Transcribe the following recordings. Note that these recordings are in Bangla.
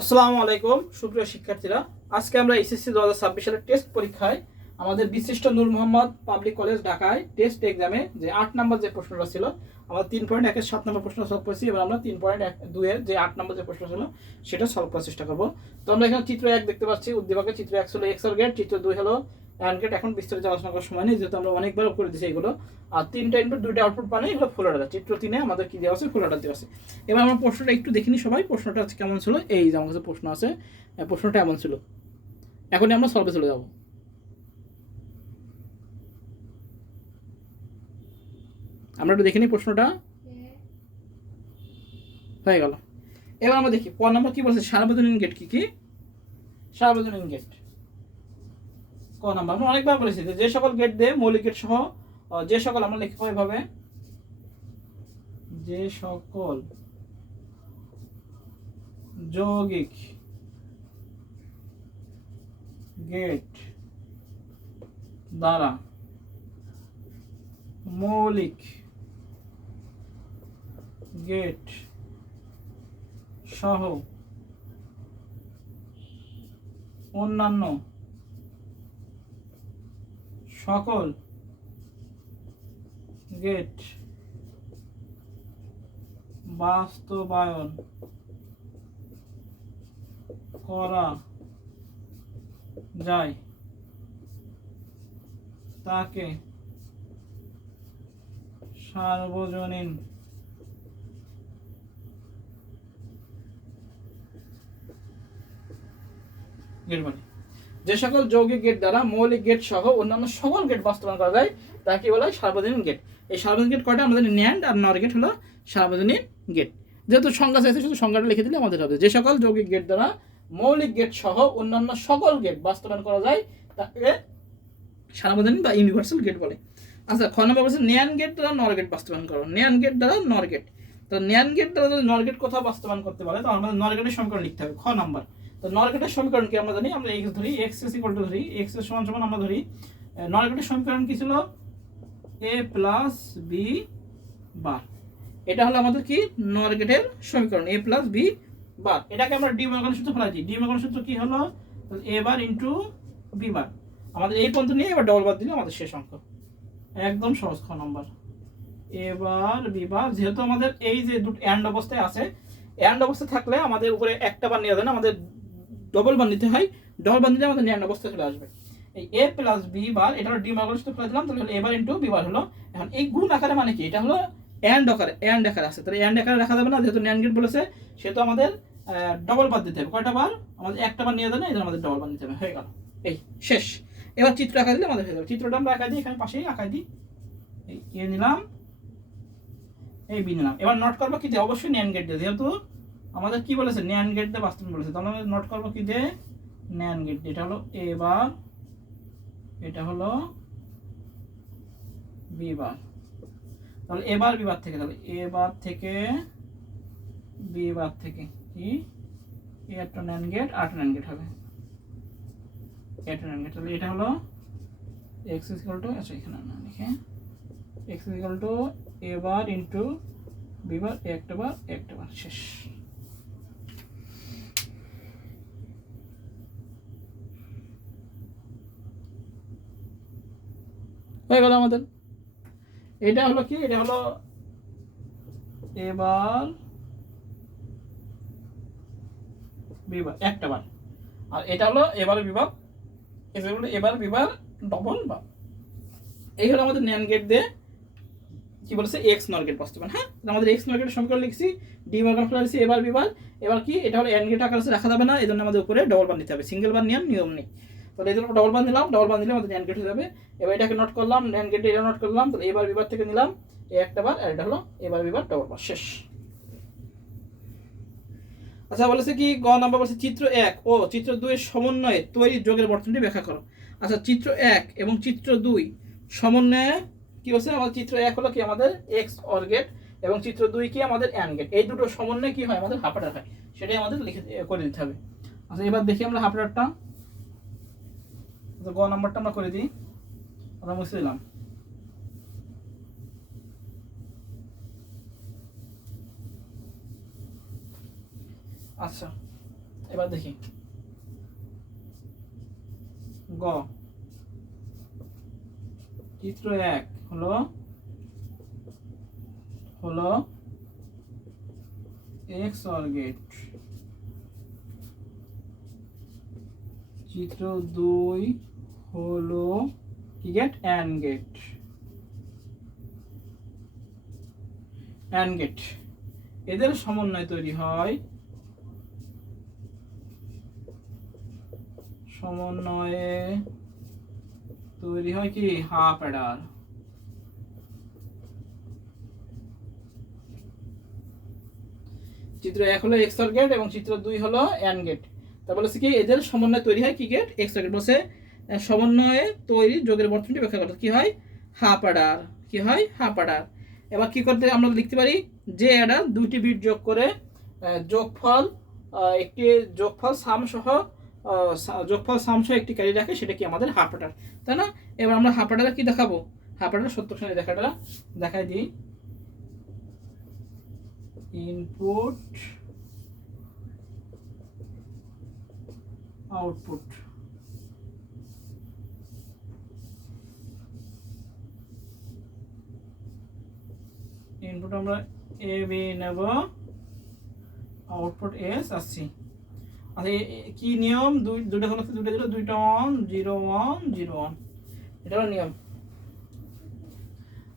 আসসালামু আলাইকুম সুপ্রিয় শিক্ষার্থীরা, আজকে আমরা এসএসসি 2026 সালের টেস্ট পরীক্ষায় আমাদের বিশিষ্ট নূর মোহাম্মদ পাবলিক কলেজ ঢাকায় টেস্ট এক্সামে যে 8 নম্বর যে প্রশ্নটা ছিল, আমরা 3.1 এর 7 নম্বর প্রশ্ন সলভ করেছি। এবার আমরা 3.2 এর যে 8 নম্বর যে প্রশ্ন ছিল সেটা সলভ করার চেষ্টা করব। তো আমরা এখানে চিত্র 1 দেখতে পাচ্ছি, উদ্দীপকে চিত্র 1 ছিল এক্স অর গেট, চিত্র 2 হলো অ্যান্ড গেট। এখন বিস্তারিত আলোচনা করার সময় নেই, যেহেতু আমরা অনেকবার করে দিয়েছি এগুলো। আর 3টা ইনপুট 2টা আউটপুট মানে এগুলো ফুল অর্ডার। চিত্র 3 এ আমাদের কি দেওয়া আছে, ফুল অর্ডার দেওয়া আছে। এবার আমরা প্রশ্নটা একটু দেখিনি সবাই, প্রশ্নটা কেমন ছিল। এই যে আমার কাছে প্রশ্ন আছে, প্রশ্নটা এমন ছিল। এখনই আমরা সলভে চলে যাব। আমরা একটু দেখে নিই প্রশ্নটা হয়ে গেল। এবার আমরা দেখি ক নম্বর কি বলছে, সার্বজনীন গেট কি কি। সার্বজনীন গেট ক নম্বর আমরা অনেকবার বলেছি যে সকল গেট দিয়ে মৌলিক গেট সহ যে সকল, আমরা লিখবো এভাবে, যে সকল যৌগিক গেট দ্বারা মৌলিক গেট সহ অন্যান্য সকল গেট বাস্তবায়ন করা যায় তাকে সার্বজনীন গেট বলে। যে সকল যৌগিক গেট দ্বারা মৌলিক গেট সহ অন্যান্য সকল গেট বাস্তবায়ন করা যায় তাকে কি বলা হয়, সার্বজনীন গেট। এই সার্বজনীন গেট কয়টা, আমাদের ন্যান্ড আর নর গেট হলো সার্বজনীন গেট। যেহেতু সংখ্যা চাইছে, শুধু সংখ্যাটা লিখে দিলে আমাদের হবে। যে সকল যৌগিক গেট দ্বারা মৌলিক গেট সহ অন্যান্য সকল গেট বাস্তবায়ন করা যায় তাকে সার্বজনীন বা ইউনিভার্সাল গেট বলে। আচ্ছা, খ নম্বর বলছে ন্যান গেট দ্বারা নর গেট বাস্তবায়ন করো। ন্যান গেট দ্বারা নর গেট, তো ন্যান গেট দ্বারা যদি নর গেট কোথাও বাস্তবায়ন করতে পারে, তো আমাদের নর গেটের সমীকরণ লিখতে হবে। খ নম্বর, তো নর গেটের সমীকরণ কি আমরা জানি, আমরা এক্স ধরি, এক্স ইজ ইকুয়াল টু ধরি, এক্স এর সমান সমান আমরা ধরি নর গেটের সমীকরণ কি ছিল, এ প্লাস বি বার। এটা হলো আমাদের কি নর গেটের সমীকরণ, এ প্লাস বি বার। এটাকে আমরা ডি মর্গানের সূত্র ফেলাই দিই। ডি মর্গানের সূত্র কি হলো, এ বার ইন্টু বি বার। আমাদের এই পর্যন্ত নিয়ে এবার ডবল বার দিলে আমাদের শেষ অঙ্ক। একদম সহজ। খ নম্বর এবার বিবার, যেহেতু আমাদের এই যে দুটো এন্ড অবস্থায় আছে, এন্ড অবস্থায় থাকলে আমাদের উপরে একটা বার নেওয়া যায় না, আমাদের ডবল বার নিতে হয়। ডবল বার নিলে আমাদের এন্ড অবস্থায় চলে আসবে। এই এ প্লাস বি বার, এটা হলো ডি মার্গানের সূত্র ফেলে দিলাম, তাহলে হলো এ বার ইন্টু বি বার হলো। এখন এই গুণ আকারে মানে কি, এটা হলো এন্ড আকারে, এন্ড আকারে আছে, তাহলে এন্ড আকারে রাখা যাবে না, যেহেতু ন্যান্ড গেট বলেছে সেহেতু আমাদের ডবল বার দিতে হবে। কয়টা বার, আমাদের একটা বার নিয়ে যায় না, এই জন্য আমাদের ডবল বার নিতে হবে। হয়ে গেল, এই শেষ। এবার চিত্র আঁকা দিলে আমাদের হয়ে যাবে। চিত্রটা আমরা আঁকা দিই, এখানে পাশেই আঁকাই দিই। এই এ নিলাম, এই বি নিলাম। এবার নোট করবো কি দিয়ে, অবশ্যই ন্যান্ড গেট দিয়ে, যেহেতু আমাদের কি বলেছে ন্যান্ড গেট দিয়ে বাস্তবায়ন বলেছে, তাহলে আমরা নোট করবো কি দিয়ে, ন্যান্ড গেট। এটা হলো এ বার, এটা হলো বি বার। তাহলে এ বার বি বার থেকে, তাহলে এ বার থেকে বি বার থেকে কি এ একটা ন্যান্ড গেট, আর ন্যান্ড গেট হবে, এটা ন্যান্ড গেট। তাহলে এটা হলো এক্স ইজ ইকুয়াল টু, আচ্ছা এখানে না লিখে, X is equal to A bar into B bar, একটা বার একটা বার, শেষ। হয়ে গেল আমাদের। এটা হলো কি, এটা হলো এবার বিবার একটা বার, আর এটা হলো এবার বিভাগ, এবার বিভাগ ডবল বার। এই হলো আমাদের ন্যান্ড গেট দিয়ে কি বলেছে, এক্স নর গেট বাস্তবায়ন। হ্যাঁ, আমাদের এক্স নর গেটের সমীকরণ লিখছি, ডি মার্গান ফেলে দিচ্ছি, এবার বিবার। এবার কি, এটা হলো এন গেট আকারে রাখা যাবে না, এই জন্য আমাদের উপরে ডবল বার নিতে হবে। সিঙ্গেল বার নিয়ম নেই, তাহলে এই জন্য ডবল বার নিলাম। ডবল বার নিলে আমাদের ন্যান্ড গেট হয়ে যাবে। এবার এটাকে নোট করলাম, ন্যান্ড গেটে এটা নোট করলাম, তাহলে এবার বিবার থেকে নিলাম এই একটা বার, আর এটা হলো এবার বিবার ডবল বার, শেষ। আচ্ছা, বলেছে কি গ নাম্বার বলছে চিত্র 1 ও চিত্র 2 এর সমন্বয়ে তৈরি যোগের বর্তনীটি ব্যাখ্যা করো। আচ্ছা, চিত্র 1 এবং চিত্র 2 সমন্বয়ে কি বলছে, আমাদের চিত্র 1 হলো কি আমাদের এক্স অর গেট, এবং চিত্র 2 কি আমাদের অ্যান্ড গেট। এই দুটো সমন্বয়ে কি হয়, আমাদের হাফ অর্ডার হয়, সেটাই আমাদের লিখে করে দিতে হবে। আচ্ছা, এবার দেখি আমরা হাফ অর্ডারটা, গ নাম্বারটা আমরা করে দিই, আমরা মুছে দিলাম। আচ্ছা, এবার দেখি গ, চিত্র 1 হলো এক্স অর গেট, চিত্র 2 হলো কি gate, AND gate. AND gate এদের সমন্বয় তৈরি হয়, সমন্বয়ে তৈরি হয় কি, হাফ অ্যাডার। চিত্র 1 হলো এক্স অর গেট এবং চিত্র 2 হলো অ্যান্ড গেট। তা বলেছে কি এদের সমন্বয়ে তৈরি হয় কি গেট, এক্স অর গেট। বলছে সমন্বয়ে তৈরি যোগের বর্তনীটি ব্যাখ্যা করতে কি হয়, হাফ অ্যাডার। কি হয়, হাফ অ্যাডার। এবার কি করতে আমরা লিখতে পারি, যে অ্যাডার দুইটি বিট যোগ করে যোগফল একটি যোগফল সাম সহ একটি ক্যারি রাখে, সেটা কি আমাদের হাফ অ্যাডার, তাই না? এবার আমরা হাফ অ্যাডার কি দেখাবো, হাফ অ্যাডার সত্য শ্রেণী দেখাই দিই। ইনপুট আউটপুট, ইনপুট আমরা এ বি নেব, আউটপুট এস আসছি। আচ্ছা কি নিয়ম, দুইটা হলো দুইটা 1 0 1 0 1, এটা হলো নিয়ম।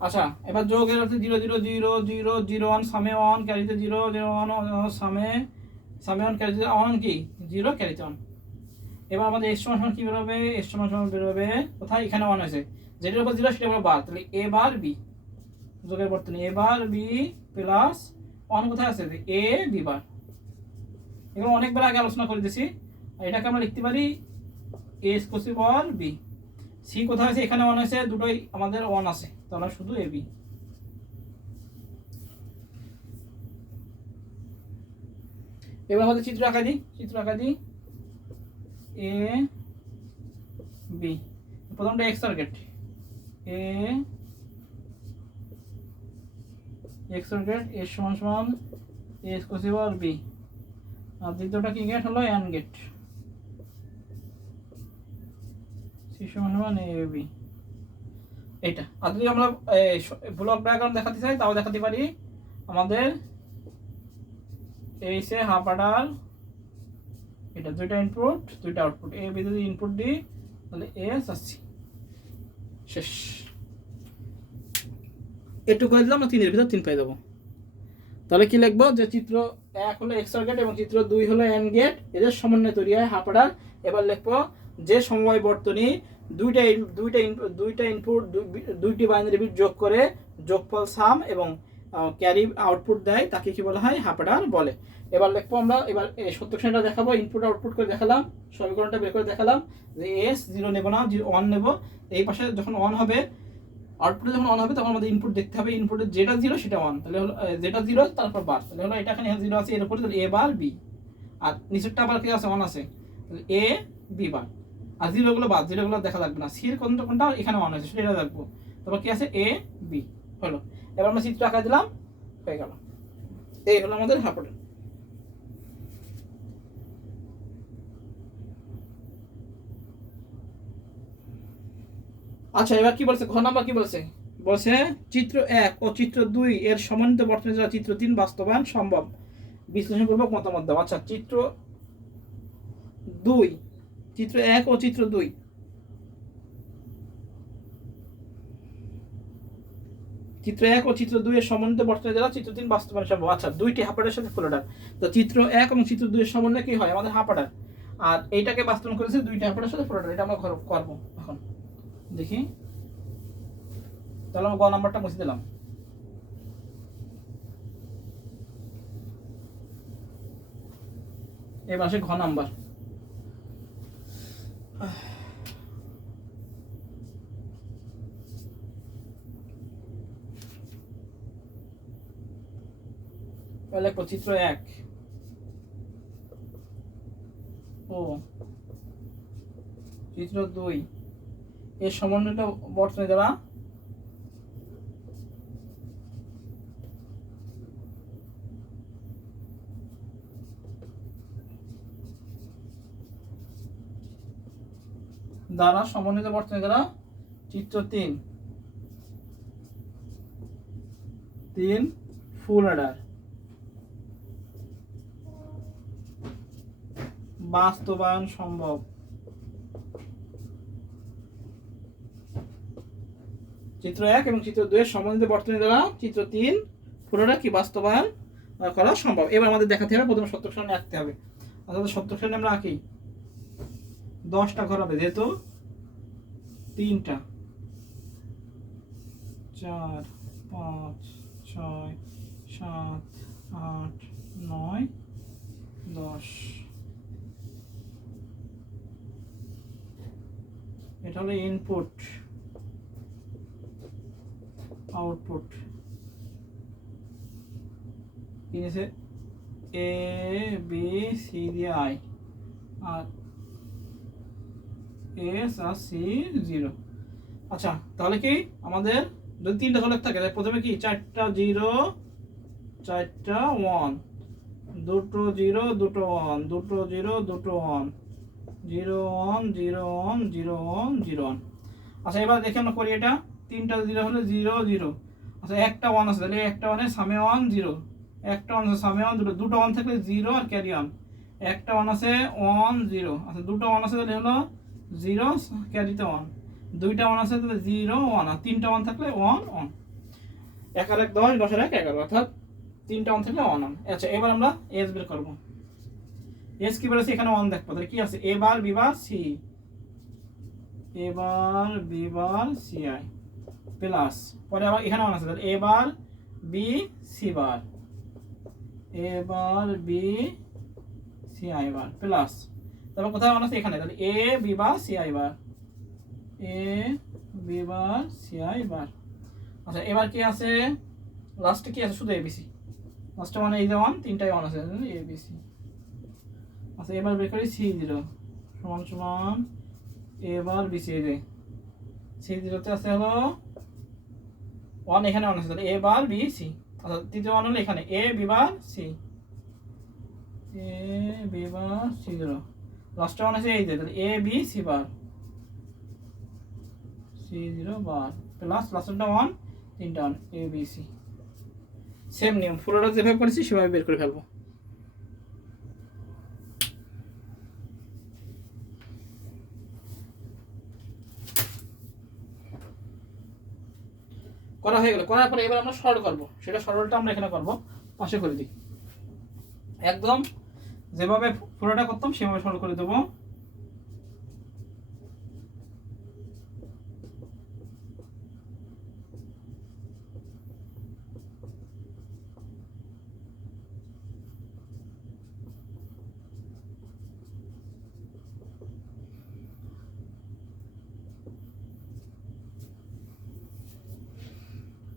আচ্ছা এবার যোগের অর্থে 0 0 0 0 0 1, সামে 1 ক্যারিতে 0 0 1, সামে 1 ক্যারিতে 1 কি 0 ক্যারিতে 1। এবার আমাদের এস সমান কি বেরোবে, এস সমান বেরোবে কোথায়, এখানে 1 আছে, যেটার উপর 0 সেটা হলো বার, তাহলে এ বার বি, যোগের বর্তনী এ বার বি প্লাস 1 কোথায় আছে, এ বি বার। এগুলো অনেকবার আগে আলোচনা করে দিয়েছি। এটাকে আমরা লিখতে পারি এ স্কোয়ার পাওয়ার বি। সি কোথায় আছে, এখানে 1 আছে, দুটোই আমাদের 1 আছে, তাহলে শুধু এ বি। এবার আমাদের চিত্র আঁকা দিই, এ বি। প্রথমটা এক্স টার্গেট, এ এক্স টার্গেট এর সমান সমান এ স্কোয়ার পাওয়ার বি, আর দ্বিতীয়টা কি গেট হলো অ্যান্ড গেট, সি সমান সমান এ বি। এটা আর যদি আমরা ব্লক ডায়াগ্রাম দেখাতে চাই তাও দেখাতে পারি। আমাদের এই সে হাফ অ্যাডার, এটা দুইটা ইনপুট দুইটা আউটপুট, এ বি যদি ইনপুট দিই তাহলে এস আসছি, শেষ। একটু করে দিলাম, আমরা 3 এর ভিতর 3 পেয়ে যাবো। তাহলে কি লিখবো, যে চিত্র 1 হলো এক্স অর গেট এবং চিত্র 2 হলো অ্যান্ড গেট, এদের সমন্বয়ে তৈরি হয় হাফ অ্যাডার। এবার লিখবো যে সমবায় বর্তনী দুইটা ইনপুট দুইটি বাইনারি বিট যোগ করে যোগফল সাম এবং ক্যারি আউটপুট দেয়, তাকে কি বলা হয়, হাফ অ্যাডার বলে। এবার লিখবো আমরা, এবার সত্য শ্রেণীটা দেখাবো, ইনপুট আউটপুট করে দেখালাম, সমীকরণটা বের করে দেখালাম যে এস 0 নেব না, 1 নেব। এই পাশে যখন 1 হবে, আউটপুটে যখন 1 হবে তখন আমাদের ইনপুট দেখতে হবে, ইনপুটে যেটা 0 সেটা 1, তাহলে হলো যেটা 0 তারপর বার, তাহলে হলো এটা এখানে 0 আছে, এর উপরে তাহলে এ বার বি, আর নিচেরটা আবার কি আছে 1 আছে, তাহলে এ বি বার। আর 0 গুলো বাদ, 0 গুলো দেখা লাগবে না, সি এর কোনটা এখানে 1 আছে সেটা দেখবো, তারপর কি আছে এ বি হলো। এবার আমরা চিত্র আঁকা দিলাম, হয়ে গেল। এই হলো আমাদের হাফ অ্যাডার। আচ্ছা এবার কি বলছে, ঘ নাম্বার কি বলছে, বলছে চিত্র 1 ও চিত্র 2 এর সমন্বিত বর্তনী দ্বারা চিত্র 3 বাস্তবায়ন সম্ভব, বিশ্লেষণপূর্বক মতামত দাও। আচ্ছা চিত্র 2, চিত্র 1 ও চিত্র 2, চিত্র 1 ও চিত্র 2 এর সমন্বিত বর্তনী দ্বারা চিত্র 3 বাস্তবায়ন সম্ভব। আচ্ছা দুইটি হাফ অ্যাডারের সাথে ফুল অ্যাডার, তো চিত্র 1 এবং চিত্র 2 এর সমন্বয় কি হয়, আমাদের হাফ অ্যাডার, আর এইটাকে বাস্তবায়ন করেছে দুইটি হাফ অ্যাডারের সাথে ফুল অ্যাডার। এটা আমরা করবো এখন, দেখি। তাহলে আমরা গ নাম্বারটা মুছে দিলাম। এবার আসে ঘ নাম্বার। লিখবো চিত্র 1 ও চিত্র 2 এর সমন্বিত বর্তনী দ্বারা দ্বারা সমন্বিত বর্তনী দ্বারা চিত্র 3 ফুল অ্যাডার বাস্তবায়ন সম্ভব। চিত্র 1 এবং চিত্র 2 এর সমন্বিত বর্তনী দ্বারা চিত্র 3 ফুল অ্যাডার কি বাস্তবায়ন করা সম্ভব। এবার আমাদের দেখাতে হবে, প্রথমে সত্যক সারণী আঁকতে হবে। অর্থাৎ সত্যক সারণী আমরা আঁকি, 10টা ঘর হবে, যেহেতু 3টা 4 5 6 7 8 9 10। এটা হলো ইনপুট, আউটপুট, কিনেছে এ বি সি দিয়ে আই, আর এস আর সি 0। আচ্ছা, তাহলে কি আমাদের যদি 3টা ঝলক থাকে, তাহলে প্রথমে কি 4টা 0 4টা 1, 2টো 0 2টো 1, 2টো 0 2টো 1, 0 1 0 1 0 1 0 1। আচ্ছা, এবার দেখি আমরা করি এটা। 3টা 0 হলে 0 0। আচ্ছা, একটা 1 আছে, তাহলে একটা 1 এর সামনে 1 0, একটা 1 আছে সামনে 1 দুটো 1 থাকলে 0 আর ক্যারি 1, একটা 1 আছে 1 0। আচ্ছা, দুটো 1 আছে তাহলে হলো 0 ক্যারিতে 1, দুইটা 1 আছে তাহলে 0 1, আর 3টা 1 থাকলে 1 1। 1 আর 1 10, 10 আর 1 11, অর্থাৎ 3টা 1 থাকলে 1 1। আচ্ছা, এবার আমরা এস বের করব। এস কি বলেছে এখানে 1 দেখবো, তাহলে কি আছে A bar B bar C, A bar B bar C I plus, পরে আবার এখানে 1 আছে, তাহলে A bar B C bar, A bar B C I bar plus, তারপর কোথায় 1 আছে এখানে, তাহলে A B bar C I bar, A B bar C I bar. আচ্ছা, এবার কি আছে লাস্টে, কি আছে শুধু এবিসি, লাস্টে মানে এই যে 1, 3টাই 1 আছে এবিসি। আচ্ছা, এবার বের করি C0 সমান সমান এবার বিসি, এই যে C0 তে আছে হলো 1, এখানে 1 আছে, তাহলে এ বার বি সি। আচ্ছা, তৃতীয় 1 হলো এখানে এ বি বার সি, এ বি বার C0, লাস্টে 1 আছে এই যে, তাহলে A B C bar, C0 bar plus লাস্টটা 1, 3টা 1 এ বি সি। সেম নিয়ম, পুরোটা যেভাবে করেছি সেভাবে বের করে ফেলবো। করা হয়ে গেল, করার পরে এবার আমরা সরল করব, সেটা সরলটা আমরা এখানে করব, পাশে করে দিই। একদম যেভাবে পুরোটা করতাম সেভাবে সরল করে দেবো।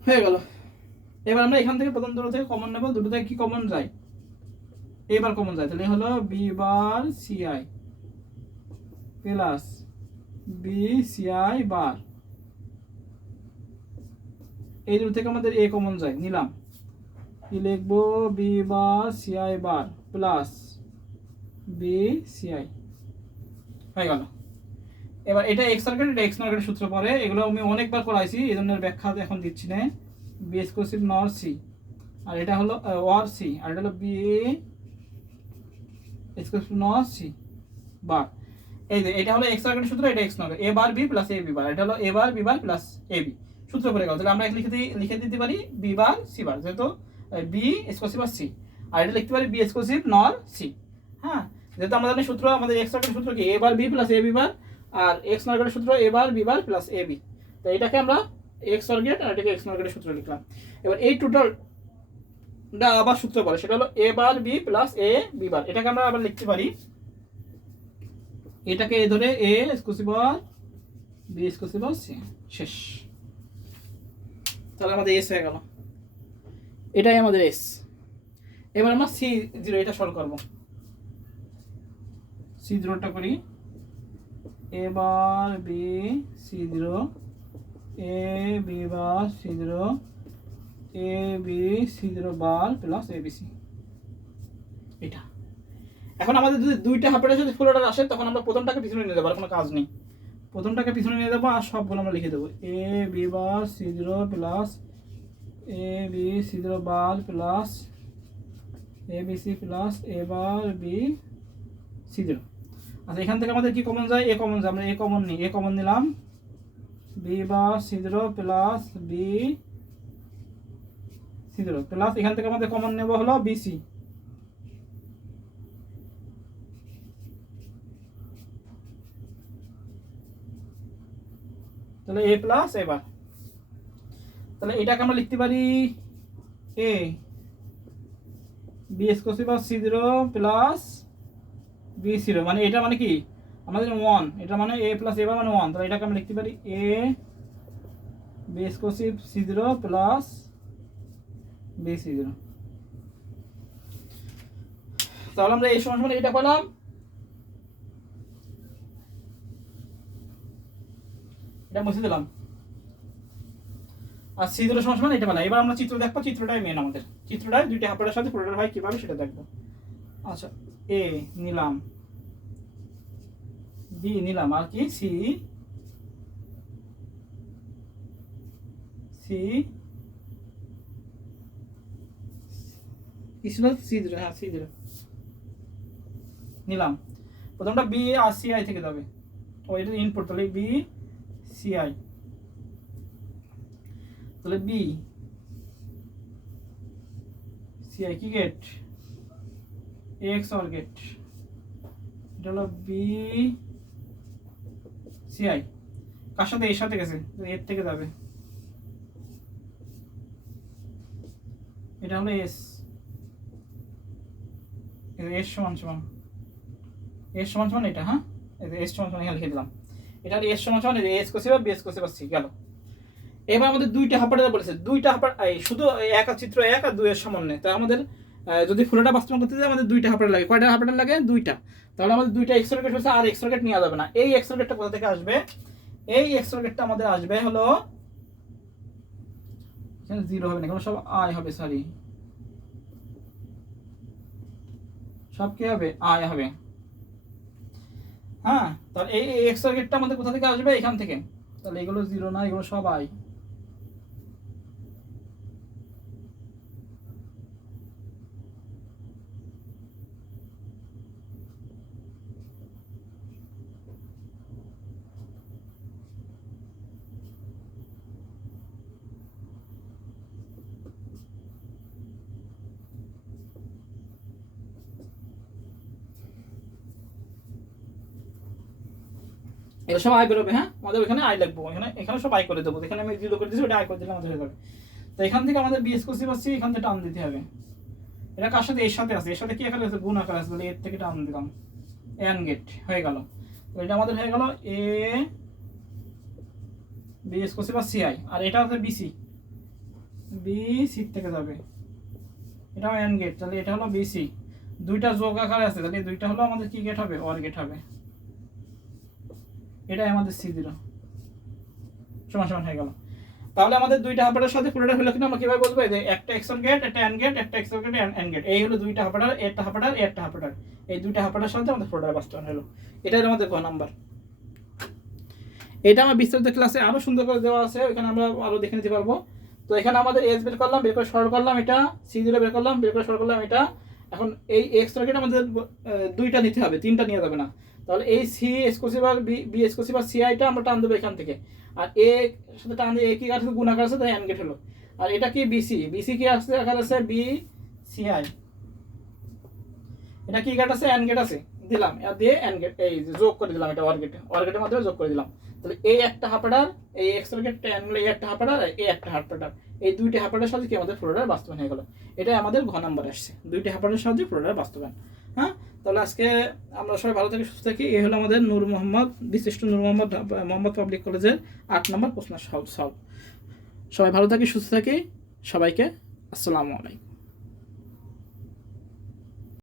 হয়ে গেল। এবার আমরা এখান থেকে প্রথম দুটো থেকে কমন নেব, দুটো থেকে কি কমন যায়, এবার কমন যায়, তাহলে হলো B bar C I plus B C I bar, এই দুটো থেকে আমাদের এ কমন যায়, নিলাম, কি লিখবো B bar C I bar plus B C I, হয়ে গেল। এবার এটা এক্স সার্কিট, এটা এক্স সার্কিটের সূত্র পরে, এগুলো আমি অনেকবার করাইছি, এই জন্য ব্যাখ্যা এখন দিচ্ছি না। বি এক্সক্লুসিভ নর সি, আর এটা হলো ওয়ার সি, আর এটা হলো বি এক্সক্লুসিভ নর সি বার। এই যে এটা হলো এক্স সার্কিটের সূত্র, এটা এক্স নর এ bar B plus A B বার, এটা হলো A bar B bar plus A B সূত্র পড়ে গেল। তাহলে আমরা লিখে দিতে পারি বি বার সি বার, যেহেতু বি এক্সক্লুসিভ আর সি, আর এটা লিখতে পারি বি এক্সক্লুসিভ নর সি। হ্যাঁ, যেহেতু আমাদের সূত্র, আমাদের এক্স সার্কিটের সূত্র কি এ bar B plus A B bar, R x সার্কিটের সূত্র এ bar B bar plus A B. তো এটাকে আমরা এক্স সার্কিট আর এটাকে এক্স সার্কিটের সূত্র লিখলাম। এবার এই টোটালটা আবার সূত্র পড়ে, সেটা হলো A bar B plus A B bar. এটাকে আমরা আবার লিখতে পারি, এটাকে এ ধরে A exclusive OR B exclusive OR C, শেষ। তাহলে আমাদের এস হয়ে গেল, এটাই আমাদের এস। এবার আমরা C0 এটা সলভ করব। C0টা করি, এ bar B C0, A B bar C0, A B C0 bar plus A B C. এটা এখন আমাদের যদি দুইটা হাফের সাথে ফুল অর্ডার আসে, তখন আমরা প্রথমটাকে পিছনে নিয়ে যাবো, আর কোনো কাজ নেই। প্রথমটাকে পিছনে নিয়ে যাবো আর সবগুলো আমরা লিখে দেবো এ B bar C0 plus A B C0 bar plus A B C plus A bar B C0। আচ্ছা এখান থেকে আমাদের কি কমন যায়? এ কমন যায়, আমরা এ কমন নিই, এ কমন নিলাম B bar C0 plus B C0 plus এখান থেকে আমাদের কমন নেব হলো বিসি, তাহলে এ প্লাস এবার তাহলে এটাকে আমরা লিখতে পারি A B exclusive of C0 plus B0, মানে এটা মানে কি আমাদের 1, এটা মানে এ প্লাস এবার মানে 1, তাহলে এটাকে আমরা লিখতে পারি A B exclusive C0 plus B0। তাহলে আমরা এই সমান এটা পেলাম, এটা মুছে দিলাম, আর C0 সমান এটা পেলাম। এবার আমরা চিত্র দেখবো, চিত্রটাই মেন আমাদের, চিত্রটায় দুইটা হাফের সাথে পুরোটা হয় কিভাবে সেটা দেখবো। আচ্ছা এ নিলাম, বি নিলাম, আর কি সি কি ছিল C0, হ্যাঁ C0 নিলাম। প্রথমটা বি আর CI থেকে যাবে, ও এটা ইনপুট, তাহলে বি CI, তাহলে বি CI কি গেট এক্স অর গেট, এটা হলো বি CI, কার সাথে? এর সাথে গেছে, এর থেকে যাবে, এটা হলো এস, এস সমান সমান এস সমান সমান এটা, হ্যাঁ এস সমান সমান এখানে লিখে দিলাম, এটা হলো এস সমান সমান এস কোসি বা বিএস কোসি বা সি গেল। এবার আমাদের দুইটা হাফাটার বলেছে, দুইটা হাফার শুধু এক চিত্র 1 আর 2 এর সমন্বয়, তাই আমাদের যদি ফুলটা বাস্তবায়ন করতে চাই আমাদের দুইটা হাফাটার লাগে। কয়টা হাফাটার লাগে? দুইটা। তাহলে আমাদের দুইটা এক্সট্রা গেট হচ্ছে, আর এক্সট্রা গেট নেওয়া যাবে না। এই এক্সট্রা গেটটা কোথা থেকে আসবে? এই এক্সট্রা গেটটা আমাদের আসবে হলো, এখানে 0 হবে না, কারণ সব আই হবে, সরি সব কি হবে? আই হবে, হ্যাঁ। তাহলে এই এক্সট্রা গেটটা আমাদের কোথা থেকে আসবে? এখান থেকে। তাহলে এগুলো 0 না, এগুলো সব আই। এগুলো সব আই বেরোবে, হ্যাঁ। আমাদের ওইখানে আই লাগবো, এখানে সব আই করে দেবো, এখানে আমি 0 করে দিয়েছি, ওটা আই করে দিলে আমাদের হয়ে যাবে। তো এখান থেকে আমাদের বিএস কোসি বা সি এখান থেকে টান দিতে হবে। এটা কার সাথে? এর সাথে আছে, এর সাথে কি আকারে আছে? গুণ আকারে আছে, তাহলে এর থেকে টান দিলাম, এন গেট হয়ে গেল। তো এটা আমাদের হয়ে গেল এ বিএস কোসি বা সিআই, আর এটা হচ্ছে বিসি, বিসি থেকে যাবে, এটাও এন গেট, তাহলে এটা হলো বিসি। দুইটা যোগ আকারে আছে, তাহলে দুইটা হলো আমাদের কি গেট হবে? অর গেট হবে। এটাই আমাদের C0 সমান সমান হয়ে গেল। তাহলে আমাদের দুইটা হাফাটার সাথে পুরোটা হলো কিনা আমরা কিভাবে বলবো? যে একটা এক্সর গেট, একটা এন গেট, একটা এক্সর গেট, এন গেট, এই হলো দুইটা হাফাটার, একটা হাফাটার, একটা হাফাটার, এই দুইটা হাফাটার সাথে আমাদের পুরোটা বাস্তবায়ন হলো। এটাই আমাদের গ নাম্বার। এটা আমার বিস্তারিত ক্লাসে আরো সুন্দর করে দেওয়া আছে, ওখানে আমরা আরো দেখে নিতে পারবো। তো এখানে আমাদের এস বের করলাম, বের করে সরল করলাম, এটা C0 বের করলাম, বের করে সরল করলাম এটা। এখন এই এক্সট্রা গেট আমাদের দুইটা নিতে হবে, তিনটা নিয়ে যাবে না। তাহলে এই C exclusive OR B exclusive আর সিআইটা আমরা টান দেবো এখান থেকে, আর এ সাথে টান দিয়ে কি আছে? গুণ আকার আছে, তাই এন গেট হলো। আর এটা কি? বিসি, বিসি কি আছে? আকার আছে বি সিআই, এটা কি গেট আছে? এন গেট আছে, দিলাম, আর দিয়ে এন গেট এই যোগ করে দিলাম, এটা অর গেটে, অর গেটের মাধ্যমে যোগ করে দিলাম। তাহলে এই একটা হাফাটার, এই এক্সট্রা গেট ট্রায়াঙ্গেল, এই একটা হাফাটার, এই একটা হাফাটার, এই দুইটা হাফাটার সাথে কি আমাদের ফ্লোরার বাস্তবায়ন হয়ে গেল। এটাই আমাদের ঘ নাম্বার আসছে, দুইটা হাফাটার সাহায্যে ফ্লোরার বাস্তবায়ন। হ্যাঁ, তাহলে আজকে আমরা সবাই ভালো থাকি, সুস্থ থাকি। এই হলো আমাদের নূর মোহাম্মদ, বিশিষ্ট নূর মোহাম্মদ পাবলিক কলেজের 8 নম্বর প্রশ্ন সলভ। সবাই ভালো থাকি, সুস্থ থাকি, সবাইকে আসসালামু আলাইকুম।